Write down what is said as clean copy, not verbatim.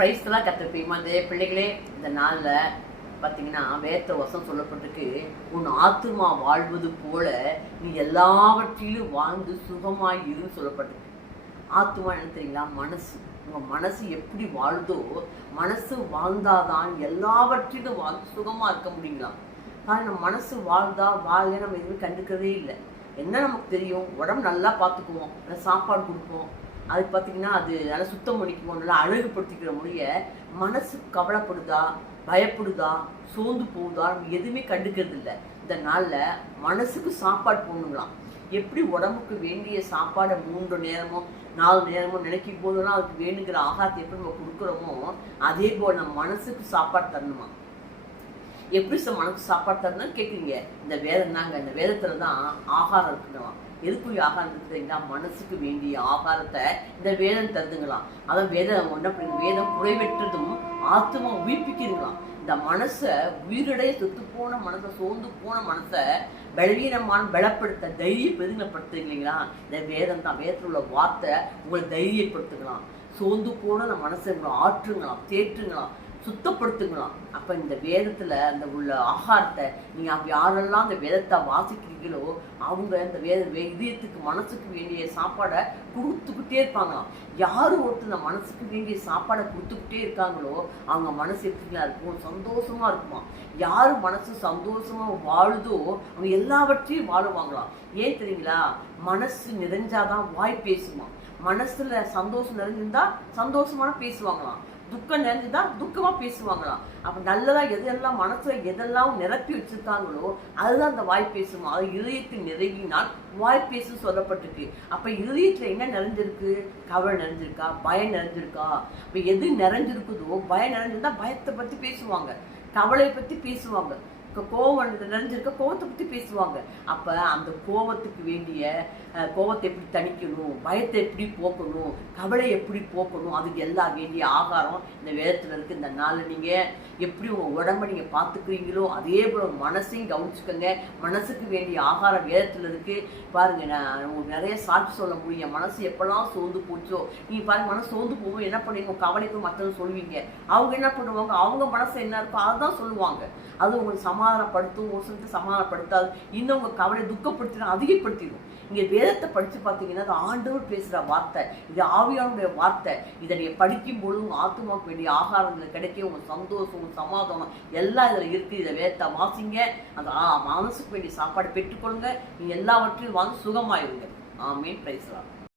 பிரைஸ்லாம் கற்றுப்பீமா இந்த பிள்ளைகளே. இந்த நாளில் பார்த்தீங்கன்னா வேத்த வசம் சொல்லப்பட்டிருக்கு, உன் ஆத்துமா வாழ்வது போல நீ எல்லாவற்றிலும் வாழ்ந்து சுகமாய் இருன்னு சொல்லப்பட்டிருக்கு. ஆத்துமா என்ன தெரியுங்களா? மனசு. உங்கள் மனசு எப்படி வாழுதோ, மனசு வாழ்ந்தாதான் எல்லாவற்றிலும் வாழ்ந்து சுகமாக இருக்க முடியுங்களா? காரணம் மனசு வாழ்ந்தா வாழ நம்ம எதுவும் கண்டுக்கிறதே இல்லை. என்ன நமக்கு தெரியும்? உடம்பு நல்லா பார்த்துக்குவோம், நல்லா சாப்பாடு கொடுப்போம், அது பார்த்தீங்கன்னா அது நல்லா சுத்தம் பண்ணிக்குவோம், நல்லா அழகுபடுத்திக்கிற முடிய மனசு கவலைப்படுதா, பயப்படுதா, சோர்ந்து போகுதா, நம்ம எதுவுமே கண்டுக்கிறது இல்லை. இந்த நாளில் மனசுக்கு சாப்பாடு போடணுங்களாம். எப்படி உடம்புக்கு வேண்டிய சாப்பாடை 3 நேரமோ 4 நேரமோ நினைக்கும் போதெல்லாம் அதுக்கு வேணுங்கிற ஆகாரத்தை எப்படி நம்ம கொடுக்குறோமோ, அதே போல் நம்ம மனசுக்கு சாப்பாடு தரணுமா. எப்படி மனசுக்கு சாப்பாடு தரணும்னு கேட்குறீங்க? இந்த வேதம் தாங்க. இந்த வேதத்தில் தான் ஆகாரம் இருக்குங்களாம். எதுக்குரிய ஆகாரம் இருக்குதுங்களா? மனசுக்கு வேண்டிய ஆகாரத்தை இந்த வேதம் தருதுங்களாம். அதான் வேதம் ஒன்றை வேதம் குறைவற்றதும் ஆத்மா உயிர்ப்பிக்கிறீங்களாம். இந்த மனசை உயிரிடைய செத்து போன மனசை, சோர்ந்து போன மனசை பலவீனமான பலப்படுத்த தைரியப்படுத்துங்க இல்லைங்களா? இந்த வேதம் தான். வேதத்தில் உள்ள வார்த்தை உங்களை தைரியப்படுத்துங்களாம். சோர்ந்து போன அந்த மனசை உங்களை ஆற்றுங்களாம், தேற்றுங்களாம், சுத்தப்படுத்துங்களாம். அப்போ இந்த வேதத்தில் அந்த உள்ள ஆகாரத்தை நீங்கள் யாரெல்லாம் அந்த வேதத்தை வாசிக்கிறீங்களோ அவங்க இந்த இதயத்துக்கு மனசுக்கு வேண்டிய சாப்பாடை கொடுத்துக்கிட்டே இருப்பாங்களாம். யார் ஒருத்தர் இந்த மனசுக்கு வேண்டிய சாப்பாடை கொடுத்துக்கிட்டே இருக்காங்களோ அவங்க மனசு எப்படிங்களா இருக்கும்? சந்தோஷமா இருக்குமா. யார் மனசு சந்தோஷமா வாழுதோ அவங்க எல்லாவற்றையும் வாழுவாங்களாம். ஏன் தெரியுங்களா? மனசு நிறைஞ்சாதான் வாய் பேசுமா. மனசுல சந்தோஷம் நிறைஞ்சிருந்தா சந்தோஷமான பேசுவாங்களாம். துக்கம் நிறைஞ்சுதான் துக்கமா பேசுவாங்களாம். அப்ப நல்லதா எதெல்லாம் மனசுல எதெல்லாம் நிரப்பி வச்சிருக்காங்களோ அதுதான் அந்த வாய் பேசுமா. அது இதயத்தில் நிறைவினால் வாய் பேசு சொல்லப்பட்டிருக்கு. அப்ப இதயத்துல என்ன நிறைஞ்சிருக்கு? கவலை நிறைஞ்சிருக்கா? பயம் நிறைஞ்சிருக்கா? இப்ப எது நிறைஞ்சிருக்குதோ, பயம் நிறைஞ்சிருந்தா பயத்தை பத்தி பேசுவாங்க, கவலையை பத்தி பேசுவாங்க, கோவம் நிறைஞ்சிருக்க கோவத்தை பற்றி பேசுவாங்க. அப்போ அந்த கோவத்துக்கு வேண்டிய கோவத்தை எப்படி தணிக்கணும், பயத்தை எப்படி போக்கணும், கவலை எப்படி போக்கணும், அதுக்கு எல்லாம் வேண்டிய ஆகாரம் இந்த வேதத்தில் இருக்குது. இந்த நாளில் நீங்கள் எப்படி உங்கள் உடம்பை நீங்கள் பார்த்துக்கிறீங்களோ அதே போல் மனசையும் கவனிச்சுக்கோங்க. மனசுக்கு வேண்டிய ஆகாரம் வேதத்தில் இருக்குது. பாருங்கள், நான் உங்களுக்கு நிறைய சாட்சி சொல்ல முடியும். மனசு எப்போல்லாம் சோர்ந்து போச்சோ, நீங்கள் பாருங்கள், மனசு சோர்ந்து போகும் என்ன பண்ணுவீங்க? கவலைக்கும் மற்றவங்க சொல்லுவீங்க. அவங்க என்ன பண்ணுவாங்க? அவங்க மனசு என்ன இருக்கோ அதுதான் சொல்லுவாங்க. அது உங்களுக்கு சமாதானப்படுத்தும், ஒரு சிலத்தை சமாதானப்படுத்தாது, இன்னும் உங்கள் கவலை துக்கப்படுத்திடும், அதிகப்படுத்திடும். இங்கே வேதத்தை படித்து பார்த்தீங்கன்னா அது ஆண்டவர் பேசுகிற வார்த்தை, இது ஆவியானுடைய வார்த்தை. இதை நீங்கள் படிக்கும் பொழுது உங்கள் ஆத்மாவுக்கு வேண்டிய ஆகாரங்கள் கிடைக்க, உங்கள் சந்தோஷம், உங்கள் சமாதானம் எல்லாம் இதில் இருக்குது. இதை வேதத்தை வாசிங்க, அந்த மனசுக்கு வேண்டிய சாப்பாடு பெற்றுக்கொள்ளுங்க, நீங்கள் எல்லாவற்றையும் வாங்க சுகமாயிருங்க. ஆமேன். Praise the Lord.